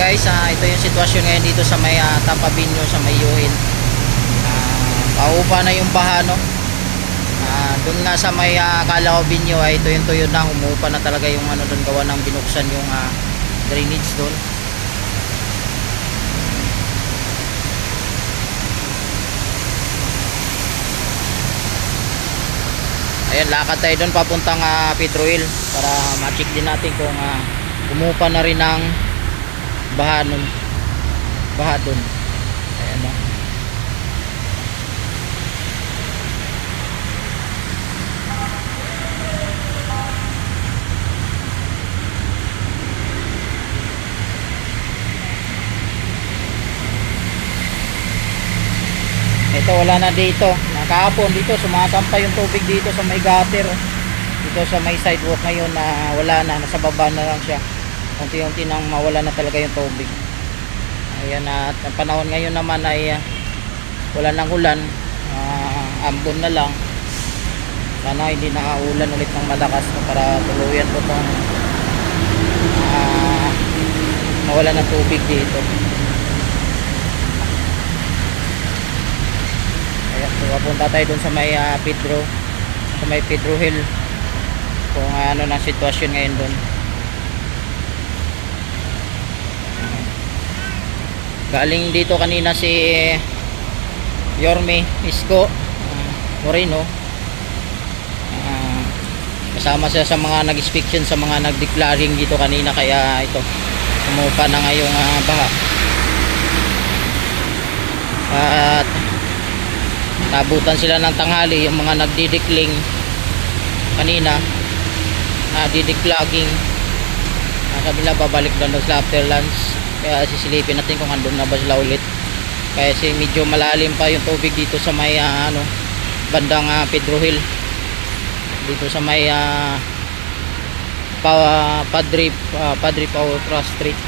guys, ito yung sitwasyon ngayon dito sa may Tapabinyo sa may Yuin. Paupa na yung baha, no. Doon nga sa may Calao Binyo ay ito yung tuyo na, umupa na talaga yung ano doon, gawa ng binuksan yung drainage doon. Ayan, lakad tayo doon papuntang Pedro Hill para ma-check din natin kung umupa na rin ang baha doon. Ayan, no. Ito, wala na dito. Nakahapon dito sumasampay yung tubig dito sa may gutter, dito sa may sidewalk. Ngayon na wala na, nasa baba na lang siya. Unti-unti nang mawala na talaga yung tubig. Ayan, at ang panahon ngayon naman ay wala nang ulan, ambon na lang. Sana hindi nakaulan ulit ng malakas para tuluyan po itong mawala ng tubig dito. So papunta tayo dun sa may Pedro Hill kung ano na sitwasyon ngayon dun. Galing dito kanina si Yorme Isko Moreno, kasama siya sa mga nag-inspection, sa mga nag-declaring dito kanina, kaya ito umupa na ngayong baha. At nabutan sila ng tanghali yung mga nagdidikling kanina, didiklogging. Sabi nila babalik doon sila after lunch, kaya sisilipin natin kung andun na ba sila ulit, kasi medyo malalim pa yung tubig dito sa may bandang Pedro Hill, dito sa may Padre Pautra Street.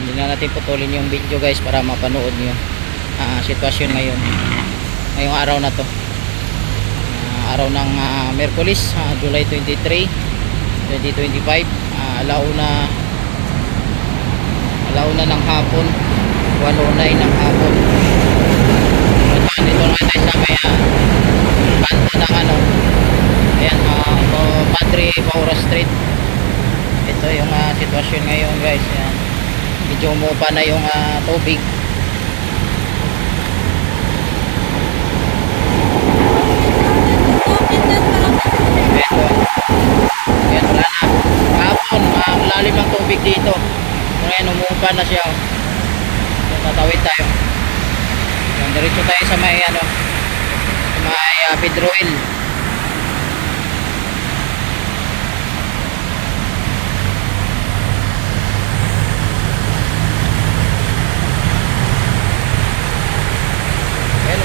Hindi na natin putulin yung video guys para mapanood nyo sitwasyon ngayong araw na to, araw ng Miyerkules, July 23, 2025. Alauna ng hapon, 1:09 ng hapon. Dito naman tayo sa may kanto ng ayan, Padre Paura Street. Ito yung sitwasyon ngayon guys. Ayan, medyo umupa na yung tubig. Ito, ayan, wala na. Kahapon, malalim ng tubig dito. Ngayon umupa na siya. So, tatawid tayo. Ayan, diretso tayo sa may sa may Pedro Hill.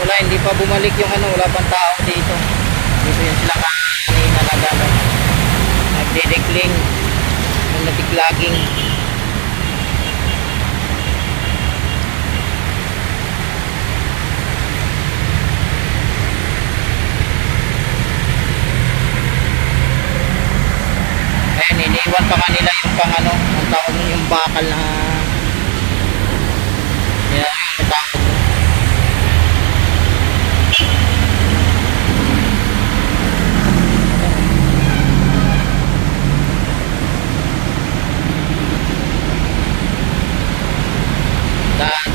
Wala, hindi pa bumalik yung wala pang tao dito. Dito yung sila kanina nagdidikling, nagdiklaging. Ayan, iniwan pa kanila yung ang tawag nun, yung bakal na yung tawag.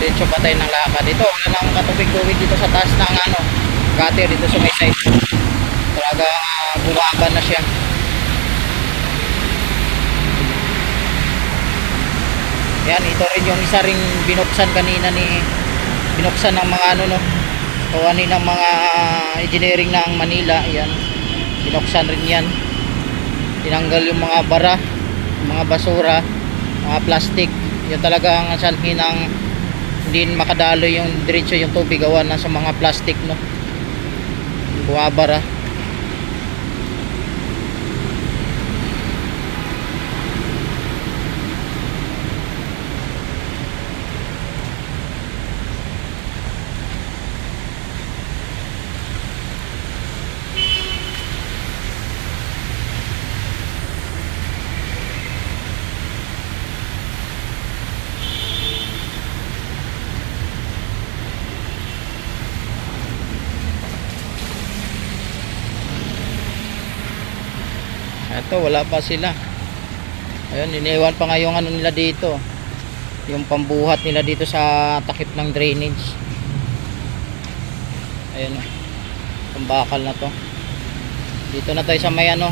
Diretso pa tayo ng lakad. Dito wala nang katubig-tubig dito sa taas ng gutter dito sa may side. Talaga bumaba na siya. Yan, ito rin yung isa ring binuksan kanina binuksan ng mga kawanin ng mga engineering ng Manila. Yan, binuksan rin yan. Tinanggal yung mga bara, mga basura, mga plastic. Yun talaga ang sanhi ng hindi makadalo yung diretso yung tubig, gawa na sa mga plastic, no, buwabara. Ito, wala pa sila. Ayun, iniwan pa nga yung ano nila dito. Yung pambuhat nila dito sa takip ng drainage. Ayun o. Pambakal na to. Dito na tayo sa may ano.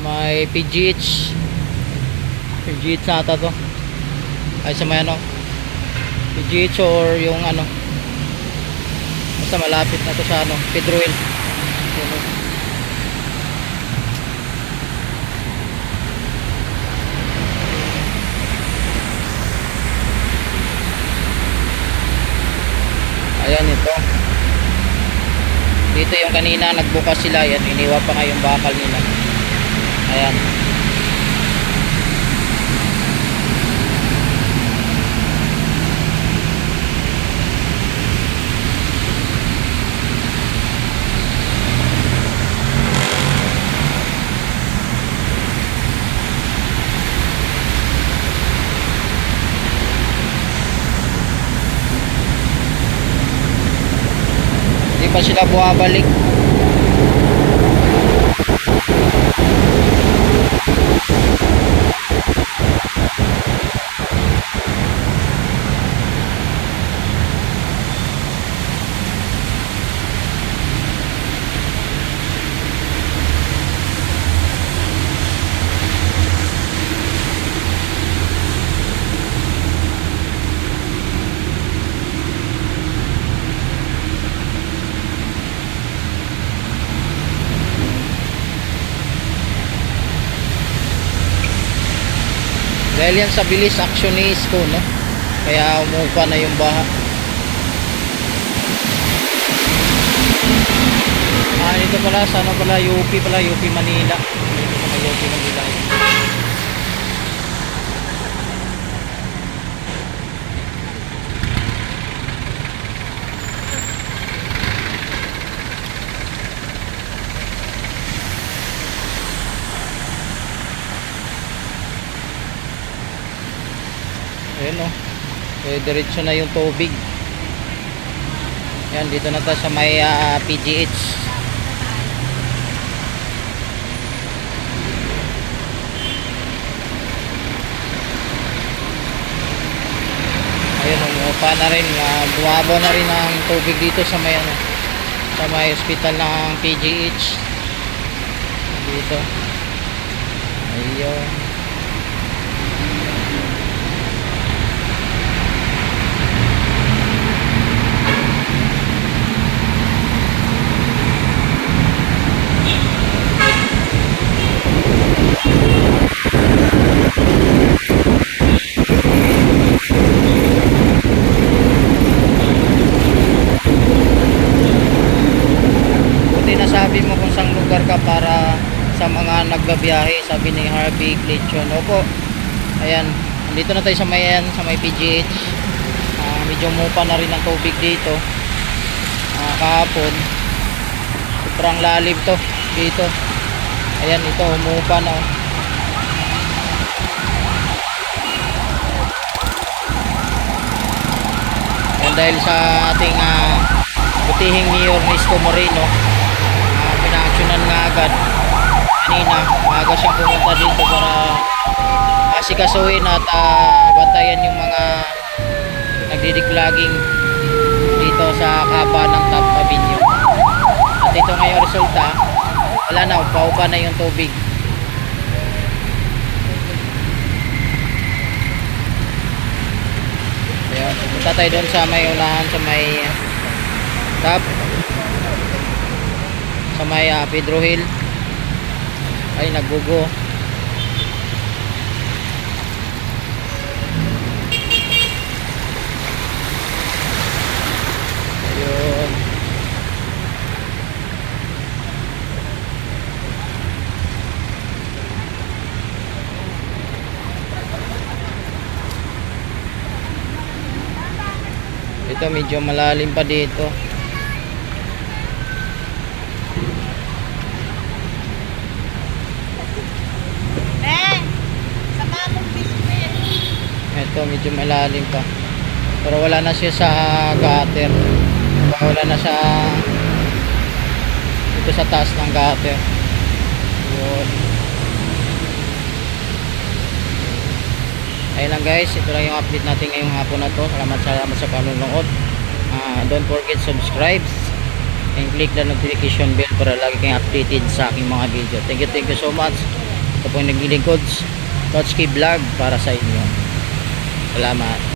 May PGH. PGH na ata to. Ay sa may ano. PGH or yung ano. Basta malapit na to sa ano. Pedro Hill. Ayun o. Ayan ito. Dito yung kanina nagbukas sila. Yan, iniwan pa nga yung bakal nila. Ayan. Hindi pa sila buwabalik. Dahil yan sa bilis action ni Isko, no? Kaya umupa na yung baha. Dito pala, sana pala UP pala, UP Manila. May UP Manila. Ayun o. Diretso na yung tubig. Yan, dito na tayo sa may PGH. Ayun, umupa na rin. Bumabaw na rin ang tubig dito sa may ano, sa may hospital ng PGH. Dito. Ayun. Sabi mo kung saan lugar ka para sa mga nagbabiyahe, sabi ni Harvey Glitchon. Opo, ayan, dito na tayo sa may PGH. Medyo mupa na rin ang tubig dito. Kahapon sobrang lalim to dito. Ayan, ito umupa na. Ayan, dahil sa ating butihing Mayor Isko Moreno, pinaaksyonan nga agad kanina. Maaga siyang pumunta dito para asikasuhin at bantayan yung mga nagdidiklogging dito sa kapa ng Top Avenue. At ito ngayong resulta, wala na, paupa na yung tubig. Ayan, punta tayo doon sa may unahan, sa may top, sa may Pedro Hill. Ay, nagbugo. Ayun. Ito medyo malalim pa dito. Ito medyo malalim pa, pero wala na siya sa gutter, wala na siya dito sa taas ng gutter. Yun. Ayun lang guys, ito lang yung update natin ngayong hapon na to. Salamat sa panonood. Don't forget subscribe and click the notification bell para lagi kayong updated sa aking mga video. Thank you so much. Ito po yung naglilingkod Totski Vlog para sa inyo. Salamat.